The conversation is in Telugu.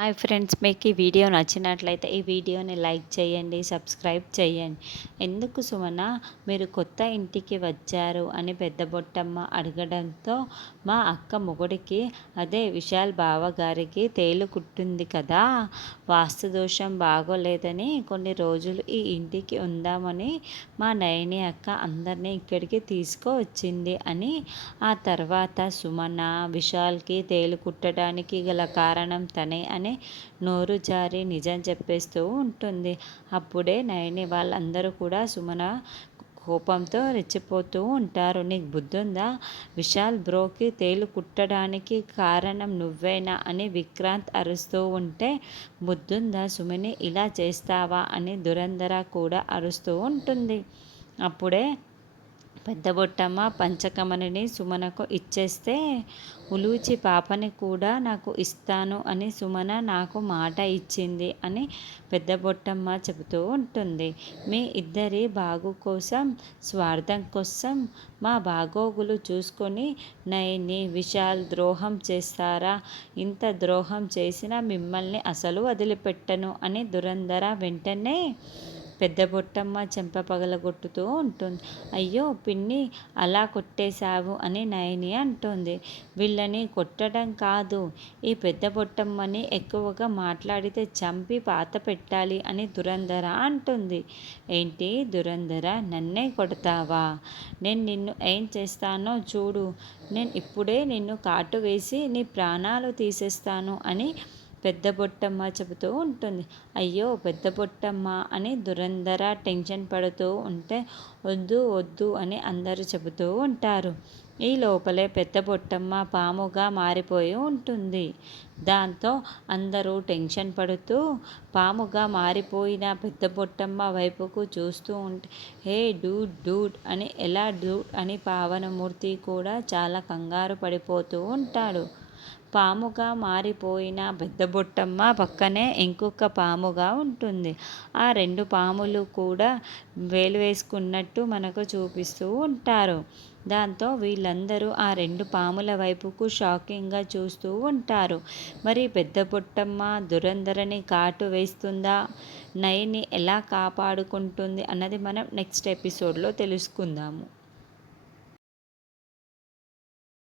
హాయ్ ఫ్రెండ్స్, మీకు ఈ వీడియో నచ్చినట్లయితే ఈ వీడియోని లైక్ చేయండి, సబ్స్క్రైబ్ చేయండి. ఎందుకు సుమన మీరు కొత్త ఇంటికి వచ్చారు అని పెద్ద బొట్టమ్మ అడగడంతో మా అక్క మొగుడికి, అదే విశాల్ బావగారికి తేలు కుట్టింది కదా, వాస్తు దోషం బాగోలేదని కొన్ని రోజులు ఈ ఇంటికి ఉందామని మా నయని అక్క అందరినీ ఇక్కడికి తీసుకువచ్చింది అని. ఆ తర్వాత సుమన విశాల్కి తేలు కుట్టడానికి గల కారణం తనే అని నోరు జారి నిజం చెప్పేస్తూ ఉంటుంది. అప్పుడే నయని వాళ్ళందరూ కూడా సుమన కోపంతో రెచ్చిపోతూ ఉంటారు. నీకు బుద్ధుందా? విశాల్ బ్రోకి తేలు కుట్టడానికి కారణం నువ్వేనా అని విక్రాంత్ అరుస్తూ ఉంటే, బుద్ధుందా సుమని, ఇలా చేస్తావా అని దురంధర కూడా అరుస్తూ ఉంటుంది. అప్పుడే పెద్ద బొట్టమ్మ పంచకమణిని సుమనకు ఇచ్చేస్తే, ఉలూచి పాపని కూడా నాకు ఇస్తాను అని సుమన నాకు మాట ఇచ్చింది అని పెద్ద బొట్టమ్మ చెబుతూ ఉంటుంది. మీ ఇద్దరి బాగు కోసం, స్వార్థం కోసం మా బాగోగులు చూసుకొని నయని విశాల్ ద్రోహం చేస్తారా? ఇంత ద్రోహం చేసినా మిమ్మల్ని అసలు వదిలిపెట్టను అని దురంధర వెంటనే పెద్ద బొట్టమ్మ చెంప పగలగొట్టుతూ ఉంటుంది. అయ్యో పిన్ని, అలా కొట్టేశావు అని నయని అంటుంది. వీళ్ళని కొట్టడం కాదు, ఈ పెద్ద బొట్టమ్మని ఎక్కువగా మాట్లాడితే చంపి పాత పెట్టాలి అని దురంధర అంటుంది. ఏంటి దురంధర, నన్నే కొడతావా? నేను నిన్ను ఏం చేస్తానో చూడు. నేను ఇప్పుడే నిన్ను కాటు వేసి నీ ప్రాణాలు తీసేస్తాను అని పెద్ద బొట్టమ్మ చెబుతూ ఉంటుంది. అయ్యో పెద్ద బొట్టమ్మ అని దురంధర టెన్షన్ పడుతూ ఉంటే, వద్దు వద్దు అని అందరూ చెబుతూ ఉంటారు. ఈ లోపలే పెద్ద బొట్టమ్మ పాముగా మారిపోయి ఉంటుంది. దాంతో అందరూ టెన్షన్ పడుతూ పాముగా మారిపోయిన పెద్ద బొట్టమ్మ వైపుకు చూస్తూ ఉంటే, హే డూడ్ డూడ్ అని, ఎలా డూడ్ అని పావనమూర్తి కూడా చాలా కంగారు పడిపోతూ ఉంటాడు. పాముగా మారిపోయిన పెద్ద బొట్టమ్మ పక్కనే ఇంకొక పాముగా ఉంటుంది. ఆ రెండు పాములు కూడా వేలు వేసుకున్నట్టు మనకు చూపిస్తూ ఉంటారు. దాంతో వీళ్ళందరూ ఆ రెండు పాముల వైపుకు షాకింగ్గా చూస్తూ ఉంటారు. మరి పెద్ద బొట్టమ్మ దురంధరని కాటు వేస్తుందా, నయని ఎలా కాపాడుకుంటుంది అన్నది మనం నెక్స్ట్ ఎపిసోడ్లో తెలుసుకుందాము.